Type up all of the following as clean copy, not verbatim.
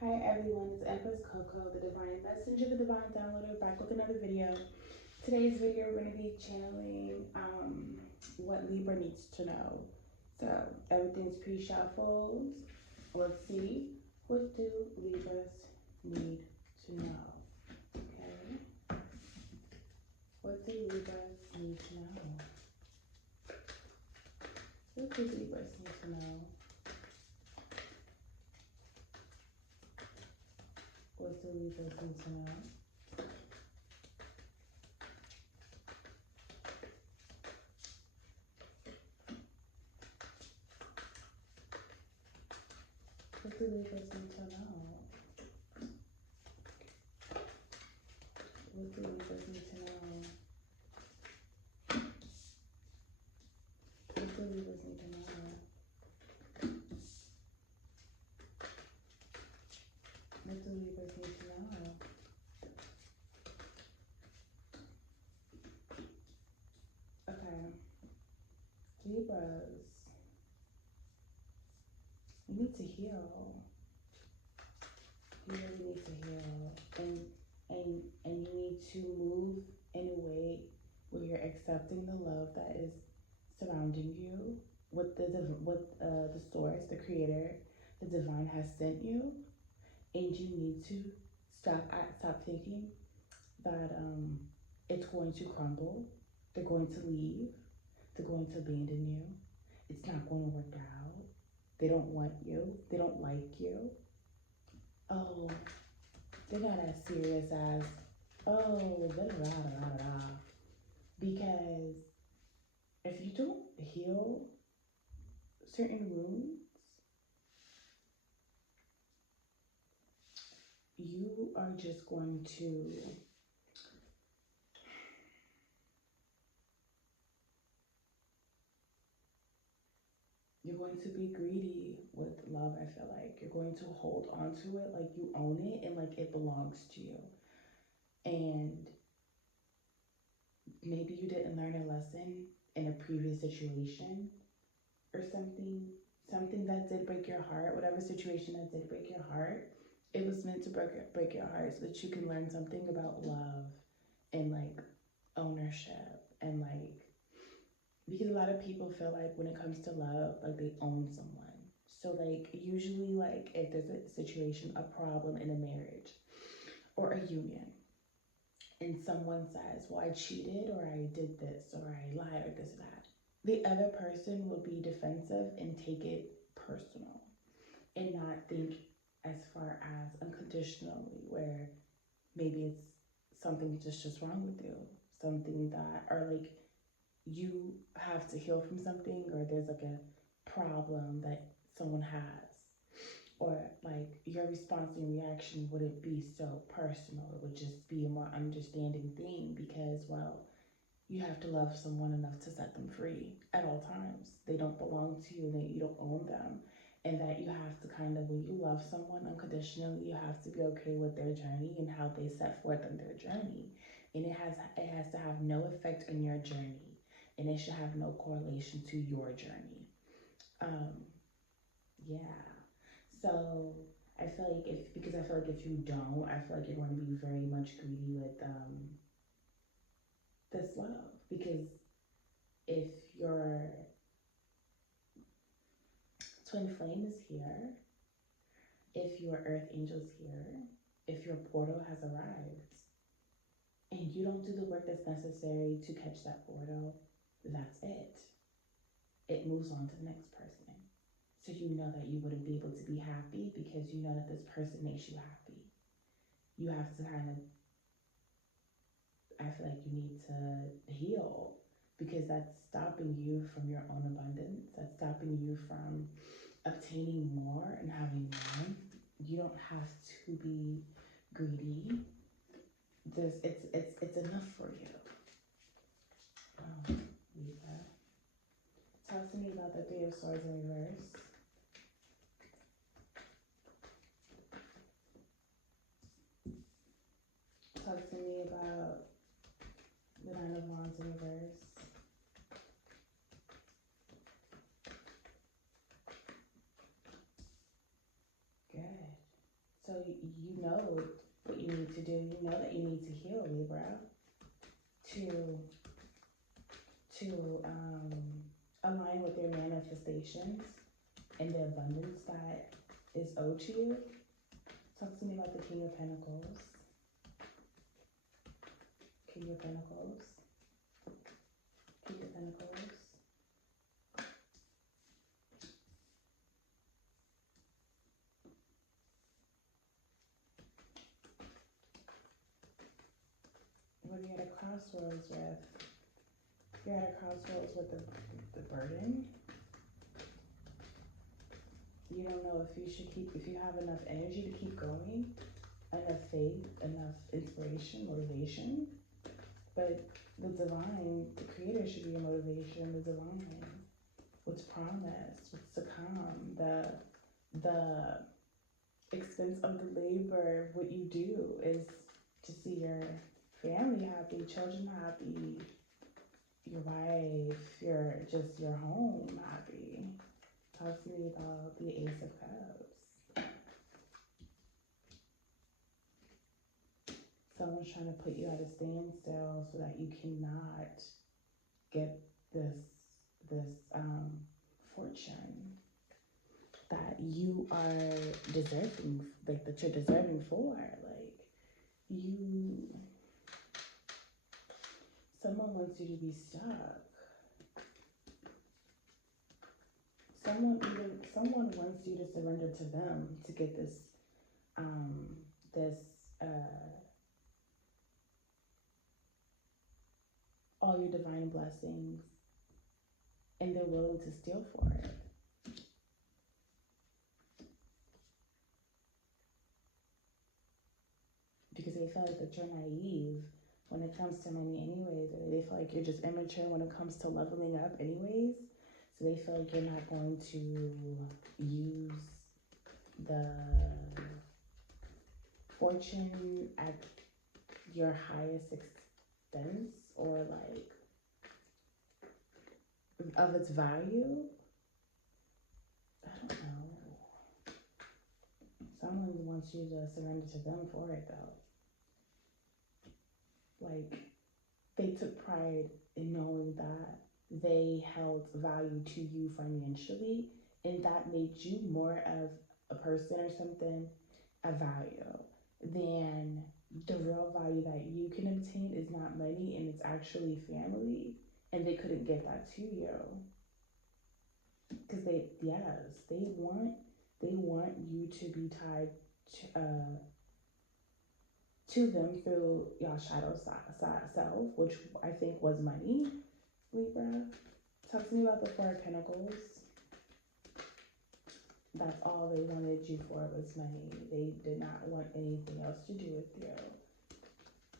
Hi everyone, it's Empress Coco, the Divine Messenger, the Divine Downloader, back with another video. Today's video we're going to be channeling what Libra needs to know. So everything's pre-shuffled. Let's see, what do Libras need to know? Okay, what do Libras need to know? What do Libras need to know? What do Libras need to know? What do Libras need to know? What do Libras need to know? What do Libras need to know? What do Libras need to know? Okay, Libras, you need to heal. You really need to heal, and you need to move in a way where you're accepting the love that is surrounding you, what the source, the creator, the divine has sent you, and you need to stop thinking that it's going to crumble, they're going to leave, they're going to abandon you, it's not going to work out, they don't want you, they don't like you. Oh, they're not as serious as, oh, da da da da da. Because if you don't heal certain wounds, you are just going to be greedy with love. I feel like you're going to hold on to it like you own it and like it belongs to you. And maybe you didn't learn a lesson in a previous situation or something that did break your heart, whatever situation that did break your heart. It was meant to break your heart so that you can learn something about love and like ownership, and like, because a lot of people feel like when it comes to love, like they own someone. So like usually, like if there's a situation, a problem in a marriage or a union, and someone says, well, I cheated or I did this or I lied or this or that, the other person will be defensive and take it personal and not think as far as unconditionally, where maybe it's something just wrong with you, something that, or like you have to heal from something, or there's like a problem that someone has, or like your response and reaction wouldn't be so personal. It would just be a more understanding thing because, well, you have to love someone enough to set them free at all times. They don't belong to you, that you don't own them. And that you have to kind of, when you love someone unconditionally, you have to be okay with their journey and how they set forth on their journey. And it has to have no effect on your journey. And it should have no correlation to your journey. Yeah. So I feel like if you don't, I feel like you're going to be very much greedy with this love. Because if your twin flame is here, if your earth angel's here, if your portal has arrived, and you don't do the work that's necessary to catch that portal, that's it. It moves on to the next person. So you know that you wouldn't be able to be happy because you know that this person makes you happy. You have to kind of, I feel like you need to heal, because that's stopping you from your own abundance. That's stopping you from obtaining more and having more. You don't have to be greedy. It's enough for you. Libra. Talk to me about the Three of Swords in reverse. Talk to me about the Nine of Wands in reverse. Good. So you know what you need to do. You know that you need to heal, Libra, to align with your manifestations and the abundance that is owed to you. Talk to me about the King of Pentacles. King of Pentacles. King of Pentacles. What you're at a crossroads with. You're at a crossroads with the burden. You don't know if you should if you have enough energy to keep going, enough faith, enough inspiration, motivation. But the divine, the creator should be your motivation, the divine. What's promised, what's to come, the expense of the labor, what you do is to see your family happy, children happy, your wife, your home happy. Talk to me about the Ace of Cups. Someone's trying to put you at a standstill so that you cannot get this fortune that you are deserving, like that you're deserving for. Like someone wants you to be stuck. Someone wants you to surrender to them to get this all your divine blessings, and they're willing to steal for it. Because they feel like that you're naive when it comes to money anyways, or they feel like you're just immature when it comes to leveling up anyways. So they feel like you're not going to use the fortune at your highest expense or like of its value. I don't know. Someone wants you to surrender to them for it though. Like they took pride in knowing that they held value to you financially, and that made you more of a person or something of value than the real value that you can obtain is not money, and it's actually family, and they couldn't get that to you because they want you to be tied to them through y'all shadow self, which I think was money. Libra, talk to me about the Four of Pentacles. That's all they wanted you for was money. They did not want anything else to do with you.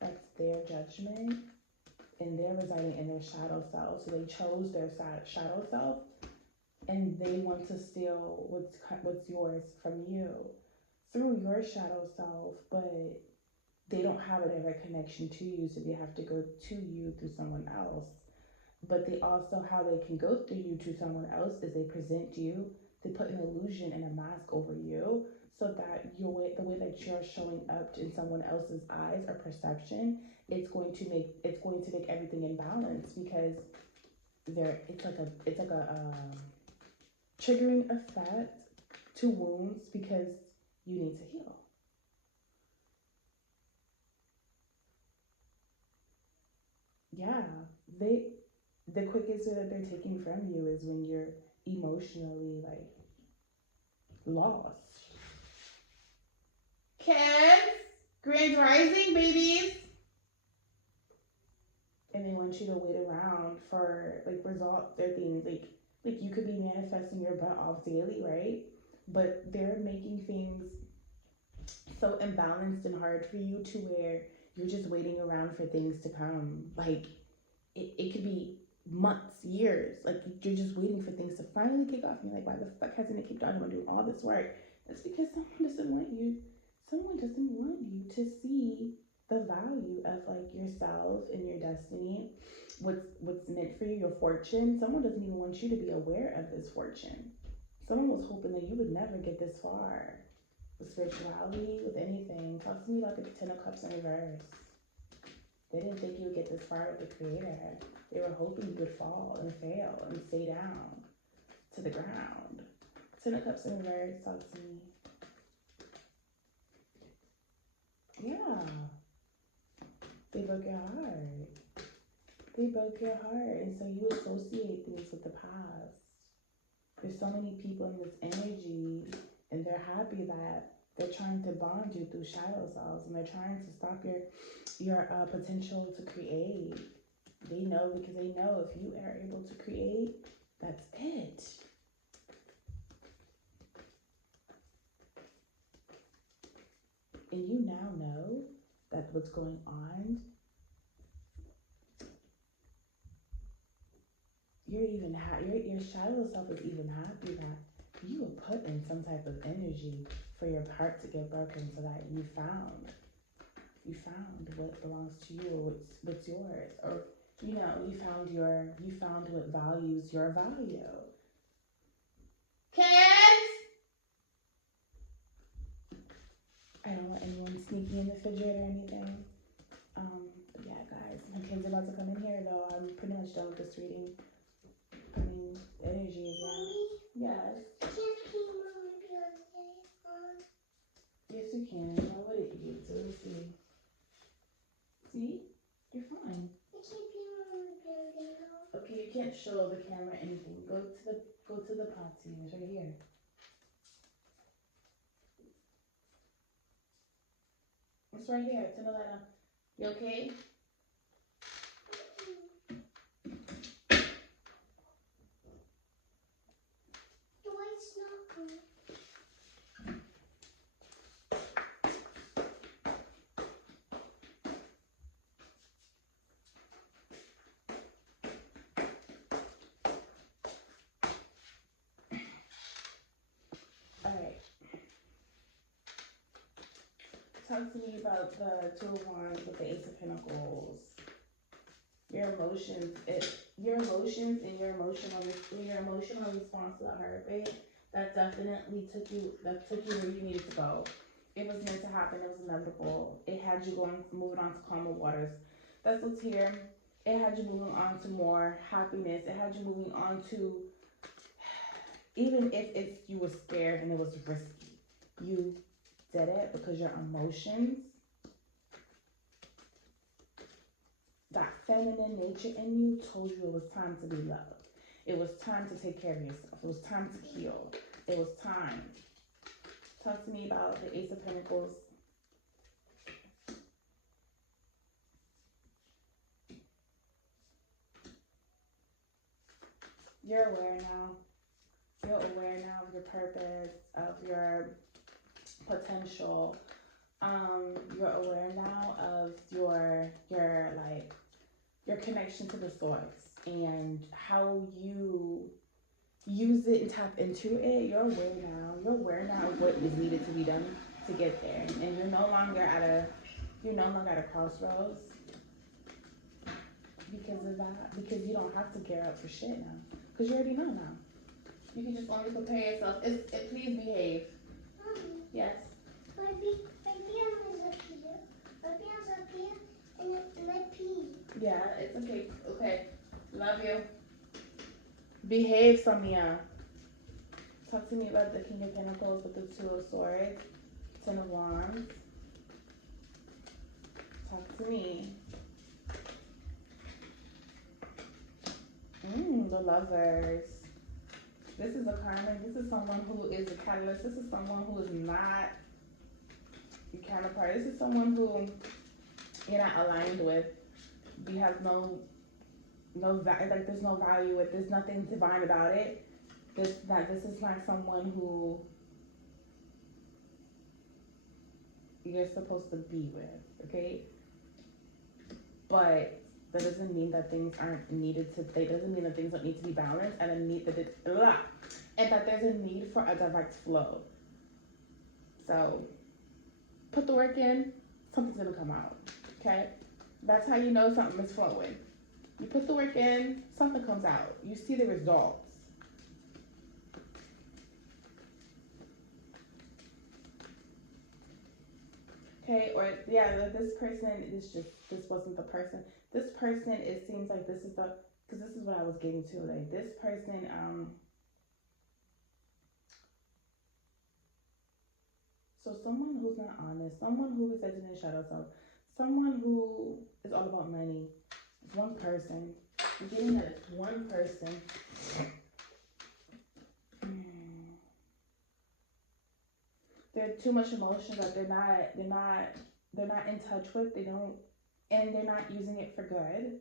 That's their judgment, and they're residing in their shadow self. So they chose their shadow self, and they want to steal what's yours from you through your shadow self, but they don't have a direct connection to you, so they have to go to you through someone else. But they also, how they can go through you to someone else is they present you, they put an illusion and a mask over you so that the way that you're showing up in someone else's eyes or perception, it's going to make everything in balance, because it's like a triggering effect to wounds because you need to heal. Yeah, the quickest way that they're taking from you is when you're emotionally like lost. Kids, Grand Rising, babies. And they want you to wait around for like result their things. Like you could be manifesting your butt off daily, right? But they're making things so imbalanced and hard for you to where you're just waiting around for things to come. Like it could be months, years. Like you're just waiting for things to finally kick off. And you're like, why the fuck hasn't it kicked on? I'm doing all this work. It's because someone doesn't want you to see the value of like yourself and your destiny, what's meant for you, your fortune. Someone doesn't even want you to be aware of this fortune. Someone was hoping that you would never get this far. with spirituality, with anything. Talk to me about the Ten of Cups in reverse. They didn't think you would get this far with the Creator. They were hoping you would fall and fail and stay down to the ground. Ten of Cups in reverse. Talk to me. Yeah. They broke your heart. They broke your heart. And so you associate things with the past. There's so many people in this energy, and they're happy that they're trying to bond you through shadow selves, and they're trying to stop your potential to create. They know, because they know if you are able to create, that's it. And you now know that what's going on, your shadow self is even happy that you were put in some type of energy for your heart to get broken, so that you found what belongs to you, or what's yours, or you found what values your value. Kids, I don't want anyone sneaking in the fidget or anything. But yeah, guys, my kids are about to come in here though. I'm pretty much done with this reading. I mean, the energy is Mommy, yes. Can't see Mommy Beyonce on. Yes, you can. Why would it be? So let's see. See? You're fine. I can't see Mommy Beyonce on. Okay, you can't show the camera anything. Go to the potty. It's right here. It's right here. Turn the light on. You okay? The light's not on. Alright. Talk to me about the Two of Wands with the Ace of Pentacles. Your emotions and your emotional response to the heartbreak, that definitely took you where you needed to go. It was meant to happen. It was inevitable. It had you moving on to calmer waters. That's what's here. It had you moving on to more happiness. It had you moving on to, even if you were scared and it was risky, you did it because your emotions, that feminine nature in you, told you it was time to be loved. It was time to take care of yourself. It was time to heal. It was time. Talk to me about the Ace of Pentacles. You're aware now. You're aware now of your purpose, of your potential. You're aware now of your connection to the source and how you use it and tap into it. You're aware now. You're aware now of what is needed to be done to get there, and you're no longer at a crossroads because of that. Because you don't have to gear up for shit now. Because you already know now. You can just only prepare yourself. Please behave. Mommy, Yes. my piano's up here. My piano's up here, and I pee. Yeah, it's okay. Okay. Love you. Behave, Samia. Talk to me about the King of Pentacles with the Two of Swords, Ten of Wands. Talk to me. The Lovers. This is a karmic. This is someone who is a catalyst. This is someone who is not your counterpart. This is someone who you're not aligned with. You have no there's no value with. There's nothing divine about it. This is like someone who you're supposed to be with, okay? But that doesn't mean that things aren't needed to. It doesn't mean that things don't need to be balanced, and that there's a need for a direct flow. So put the work in. Something's gonna come out. Okay, that's how you know something is flowing. You put the work in, something comes out. You see the results. Okay, or yeah, this person this wasn't the person. This person, it seems like this is the, because this is what I was getting to. Like this person, so someone who's not honest, someone who resides in their shadow self, someone who is all about money. It's one person. I'm getting that it's one person. They're too much emotion that they're not in touch with. They don't, and they're not using it for good.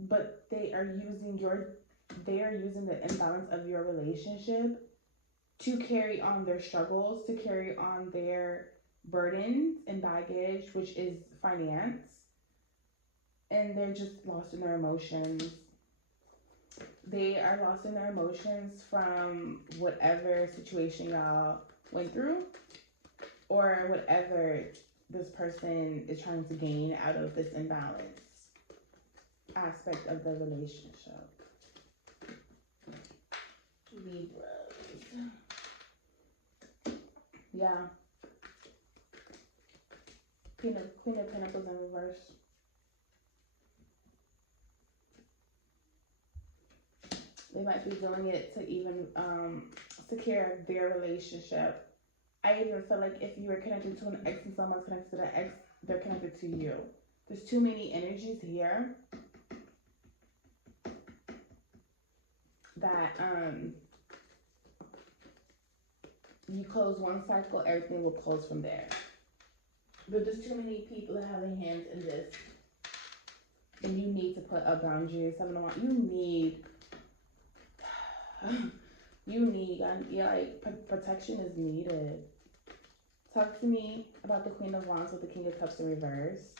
But they are using the imbalance of your relationship to carry on their struggles, to carry on their burdens and baggage, which is finance. And they're just lost in their emotions. They are lost in their emotions from whatever situation y'all went through, or whatever this person is trying to gain out of this imbalance aspect of the relationship. Libras. Yeah. Queen of Pentacles in reverse. They might be doing it to even secure their relationship. I even feel like if you were connected to an ex and someone's connected to the ex, they're connected to you. There's too many energies here that you close one cycle, everything will close from there. But there's too many people that have their hands in this, and you need to put a boundary. You need, like, protection is needed. Talk to me about the Queen of Wands with the King of Cups in reverse.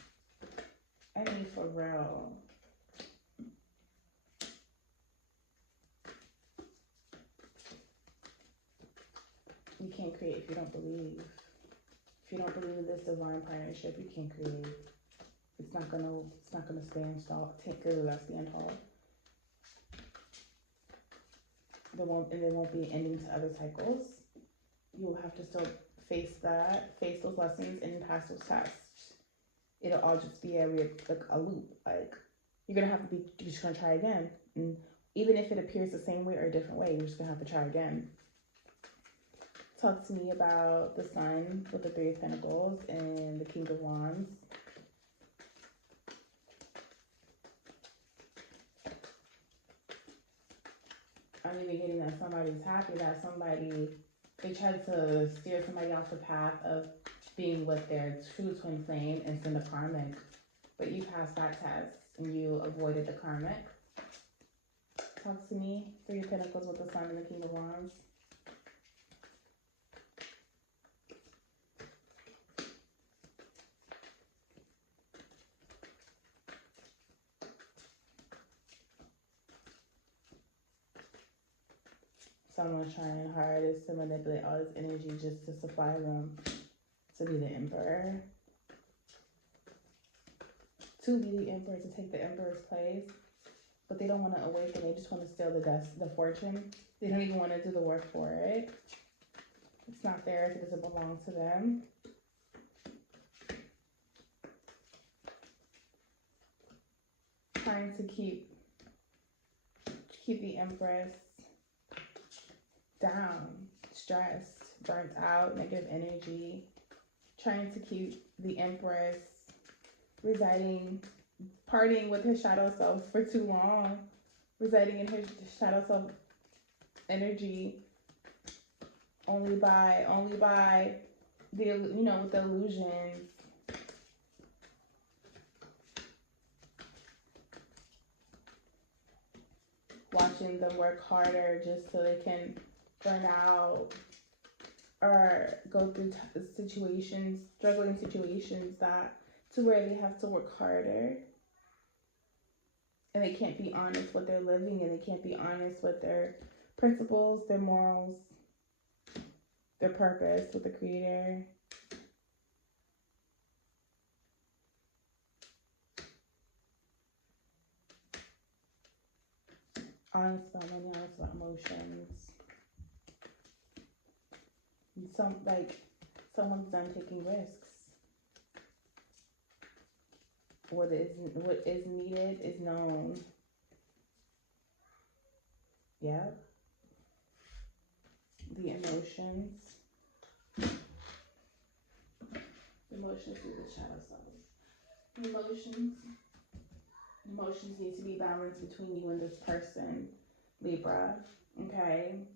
I mean, for real. You can't create if you don't believe. If you don't believe in this divine partnership, you can't create. It's not gonna stand tall. Stand tall. There won't be an ending to other cycles. You'll have to still face those lessons and pass those tests. It'll all just be a loop. Like, you're just gonna try again. And even if it appears the same way or a different way, you're just gonna have to try again. Talk to me about the Sun with the Three of Pentacles and the King of Wands. I'm even getting that somebody's happy, that they tried to steer somebody off the path of being with their true twin flame and send a karmic, but you passed that test and you avoided the karmic. Talk to me. Three of Pentacles with the Sun and the King of Wands. Someone's trying hardest to manipulate all this energy just to supply them to be the Emperor. To be the Emperor, to take the Emperor's place. But they don't want to awaken, they just want to steal the fortune. They don't even want to do the work for it. It's not theirs, it doesn't belong to them. Trying to keep the Empress down, stressed, burnt out, negative energy. Trying to keep the Empress partying with her shadow self for too long, residing in her shadow self energy only by the, with the illusions. Watching them work harder just so they can burn out or go through struggling situations to where they have to work harder. And they can't be honest with their living, and they can't be honest with their principles, their morals, their purpose with the Creator. Honest about money, honest about emotions. Someone's done taking risks. What is needed is known. Yeah. The emotions. Emotions through the shadow self. Emotions need to be balanced between you and this person, Libra. Okay?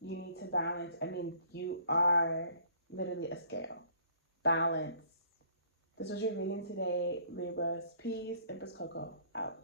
You need to balance. I mean, you are literally a scale. Balance. This was your reading today, Libras. Peace, Empress Coco, out.